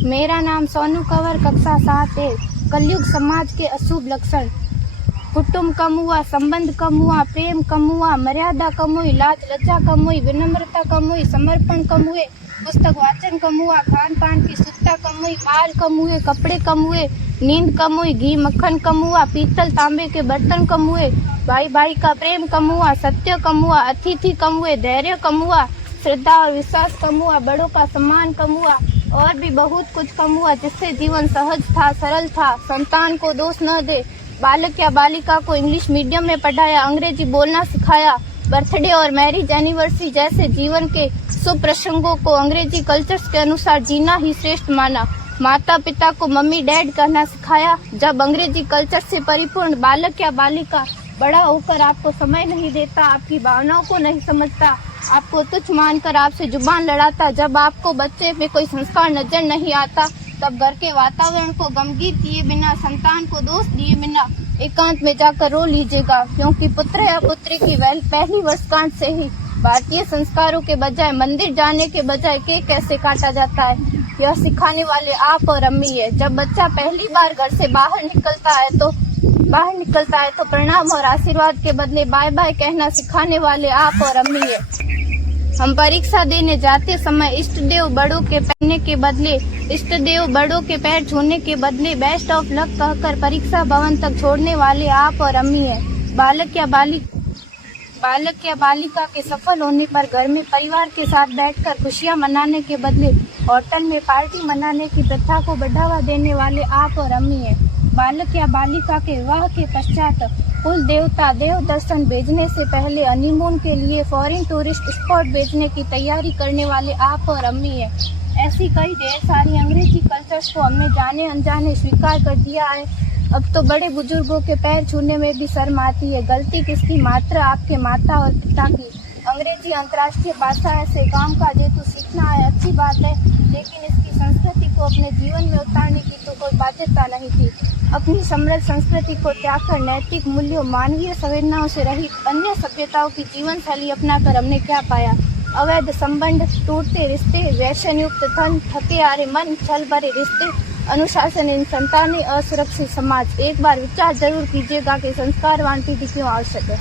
मेरा नाम सोनू कंवर, कक्षा 7 है। कलयुग समाज के अशुभ लक्षण। कुटुंब कम हुआ, संबंध कम हुआ, प्रेम कम हुआ, मर्यादा कम हुई, लाज लज्जा कम हुई, विनम्रता कम हुई, समर्पण कम हुए, पुस्तक वाचन कम हुआ, खान पान की शुद्धता कम हुई, बाल कम हुए, कपड़े कम हुए, नींद कम हुई, घी मक्खन कम हुआ, पीतल तांबे के बर्तन कम हुए, भाई भाई का प्रेम कम हुआ, सत्य कम हुआ, अतिथि कम हुए, धैर्य कम हुआ, श्रद्धा और विश्वास कम हुआ, बड़ों का सम्मान कम हुआ और भी बहुत कुछ कम हुआ, जिससे जीवन सहज था, सरल था। संतान को दोष न दे। बालक या बालिका को इंग्लिश मीडियम में पढ़ाया, अंग्रेजी बोलना सिखाया, बर्थडे और मैरिज एनिवर्सरी जैसे जीवन के शुभ प्रसंगों को अंग्रेजी कल्चर्स के अनुसार जीना ही श्रेष्ठ माना। माता पिता को मम्मी डैड कहना सिखाया। जब अंग्रेजी कल्चर से परिपूर्ण बालक या बालिका बड़ा होकर आपको समय नहीं देता, आपकी भावनाओं को नहीं समझता, आपको तुच्छ मानकर आपसे जुबान लड़ाता, जब आपको बच्चे में कोई संस्कार नजर नहीं आता, तब घर के वातावरण को गमगीन किए बिना, संतान को दोष दिए बिना एकांत में जाकर रो लीजिएगा, क्योंकि पुत्र या पुत्री की पहली वर्षगांठ से ही भारतीय संस्कारों के बजाय, मंदिर जाने के बजाय केक कैसे काटा जाता है, यह सिखाने वाले आप और अम्मी है। जब बच्चा पहली बार घर से बाहर निकलता है तो प्रणाम और आशीर्वाद के बदले बाय बाय कहना सिखाने वाले आप और अम्मी है। हम परीक्षा देने जाते समय इष्ट देव बड़ों के पैर छूने के बदले बेस्ट ऑफ लक कहकर परीक्षा भवन तक छोड़ने वाले आप और अम्मी है। बालक या बालिका के सफल होने पर घर में परिवार के साथ बैठकर खुशियां मनाने के बदले होटल में पार्टी मनाने की प्रथा को बढ़ावा देने वाले आप और अम्मी है। बालक या बालिका के विवाह के पश्चात कुल देवता देव दर्शन भेजने से पहले हनीमून के लिए फॉरेन टूरिस्ट स्पॉट भेजने की तैयारी करने वाले आप और अम्मी है। ऐसी कई ढेर सारी अंग्रेजी कल्चर्स को हमने जाने अनजाने स्वीकार कर दिया है। अब तो बड़े बुजुर्गों के पैर छूने में भी शर्म आती है। गलती किसकी? मात्र आपके माता और पिता की। अंग्रेजी अंतर्राष्ट्रीय भाषा है, से काम काज हेतु सीखना है, अच्छी बात है, लेकिन इसकी संस्कृति को अपने जीवन में उतारने की तो कोई बाध्यता नहीं थी। अपनी समृद्ध संस्कृति को त्याग कर नैतिक मूल्यों, मानवीय संवेदनाओं से रहित अन्य सभ्यताओं की जीवन शैली अपनाकर हमने क्या पाया? अवैध संबंध, टूटते रिश्ते, व्यसन युक्त धन, थके हारे मन, छल भरे रिश्ते, अनुशासनहीन संतानें, असुरक्षित समाज। एक बार विचार जरूर कीजिएगा कि संस्कारवान पीढ़ी क्यों आवश्यक है।